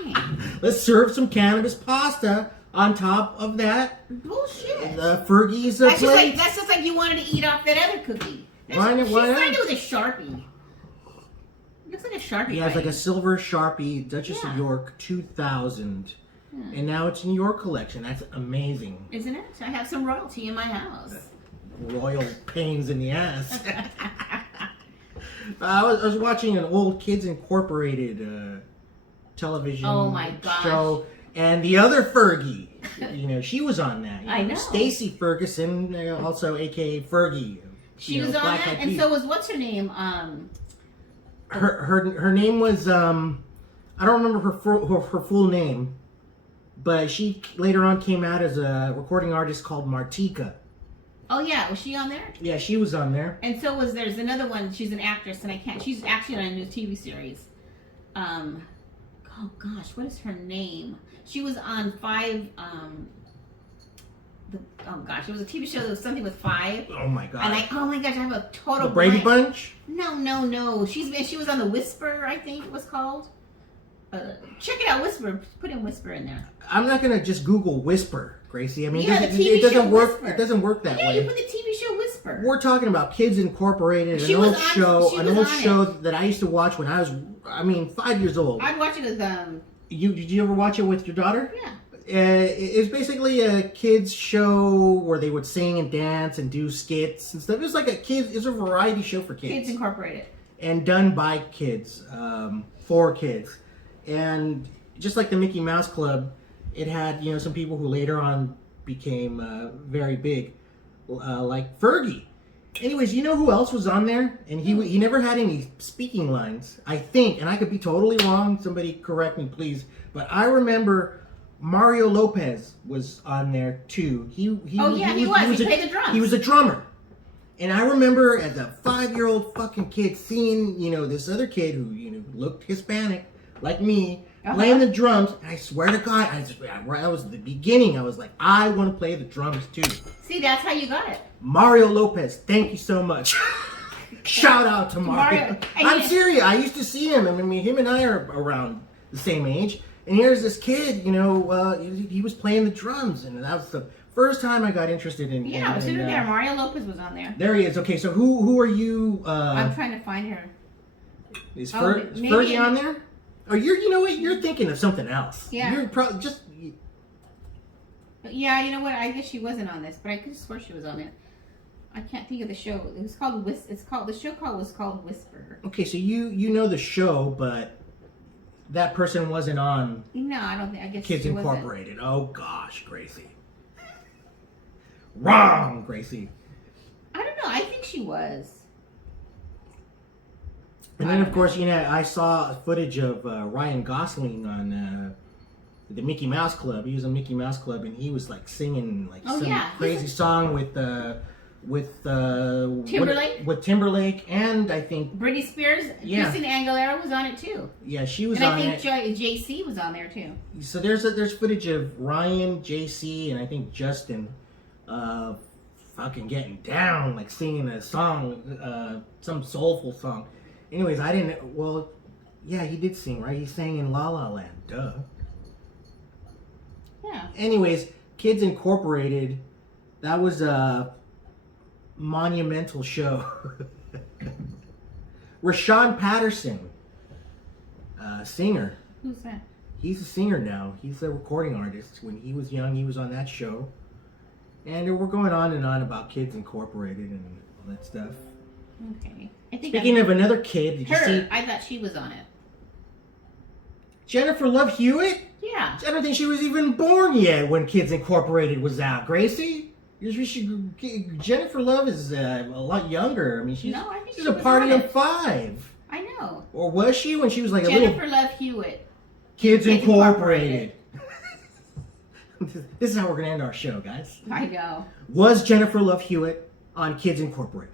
no. Dang. Let's serve some cannabis pasta on top of that. Bullshit. Fergie's That's plate. just like you wanted to eat off that other cookie. Why not- She why not? signed it with a Sharpie. Looks like a Sharpie. He has like a writing. silver Sharpie, Duchess of Yeah. York 2000. Yeah. And now it's in your collection. That's amazing. Isn't it? I have some royalty in my house. Royal pains in the ass. I was watching an old Kids Incorporated television Oh my gosh. show, and the other Fergie, she was on that. I know. Stacy Ferguson, also AKA Fergie. She was on Black that, Eyed and Peas. so was what's her name? Her name was I don't remember her full name, but she later on came out as a recording artist called Martika. Oh yeah, was she on there? Yeah, she was on there. And so there's another one. She's an actress, and she's actually on a new TV series. Oh gosh, what is her name? She was on Five. Oh gosh, it was a TV show that was something with 5. Oh my god. And oh my gosh, I have a total. The Brady blank. Bunch? No. She was on the Whisper, I think it was called. Check it out, Whisper. Put in Whisper in there. I'm not gonna just Google Whisper, Gracie. I mean, Yeah, it doesn't work. It doesn't work that yeah, way. you put the TV show Whisper. We're talking about Kids Incorporated, She an was old on- show, she an was old on show it. that I used to watch when I was, 5 years old. I'd watch it with Did you ever watch it with your daughter? yeah. It's basically a kids show where they would sing and dance and do skits and stuff. It was like it's a variety show for kids. Kids Incorporated. And done by kids, for kids. And just like the Mickey Mouse Club, it had, some people who later on became very big, like Fergie. Anyways, you know who else was on there? And he never had any speaking lines, I think, and I could be totally wrong. Somebody correct me, please. But I remember Mario Lopez was on there too. He was. He played the drums. He was a drummer. And I remember as a 5-year-old fucking kid seeing, this other kid who, looked Hispanic, like me, playing the drums. And I swear to God, that was the beginning. I was like, I want to play the drums too. See, that's how you got it. Mario Lopez, thank you so much. Shout out to Mario. I'm serious. I used to see him. I mean, him and I are around the same age. And here's this kid, he was playing the drums. And that was the first time I got interested in. Yeah, I was sitting there. Mario Lopez was on there. There he is. Okay, so who are you? I'm trying to find her. Is Fergie on there? Oh, you know what? You're thinking of something else. Yeah. You're probably just. Yeah, you know what? I guess she wasn't on this, but I could swear she was on it. I can't think of the show. It was called the show was called Whisper. Okay, so you know the show, but that person wasn't on. No, I don't think. I guess Kids she Incorporated. Oh gosh, Gracie. Wrong, Gracie. I don't know. I think she was. And then, of course, I saw footage of Ryan Gosling on the Mickey Mouse Club. He was on Mickey Mouse Club, and he was like singing crazy song with Timberlake. With Timberlake, and I think Britney Spears. Yeah. Christina Aguilera was on it too. Yeah, she was and on it. And I think JC was on there too. So there's footage of Ryan, JC, and I think Justin, fucking getting down, like singing a song, some soulful song. Anyways, I didn't. Well, yeah, he did sing, right? He sang in La La Land. Duh. Yeah. Anyways, Kids Incorporated. That was a monumental show. Rashawn Patterson, singer. Who's that? He's a singer now. He's a recording artist. When he was young, he was on that show. And we're going on and on about Kids Incorporated and all that stuff. Okay. Speaking of another kid, did you see? I thought she was on it. Jennifer Love Hewitt? Yeah. I don't think she was even born yet when Kids Incorporated was out. Gracie? Jennifer Love is a lot younger. I mean, she's a party of 5. I know. Or was she when she was like Jennifer Love Hewitt. Kids Incorporated. This is how we're going to end our show, guys. I know. Was Jennifer Love Hewitt on Kids Incorporated?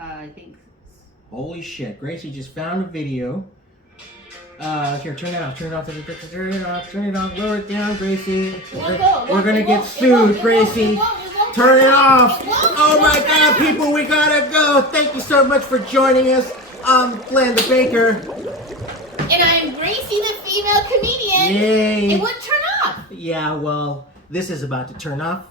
I think. Holy shit. Gracie just found a video. Here, turn it off. Turn it off. Turn it off. Turn it off. Lower it down, Gracie. We're going to get sued, Gracie. Turn it off. Oh my God, people, we gotta go. Thank you so much for joining us. I'm Glenn the Baker. And I'm Gracie, the female comedian. Yay. It would turn off. Yeah, well, this is about to turn off.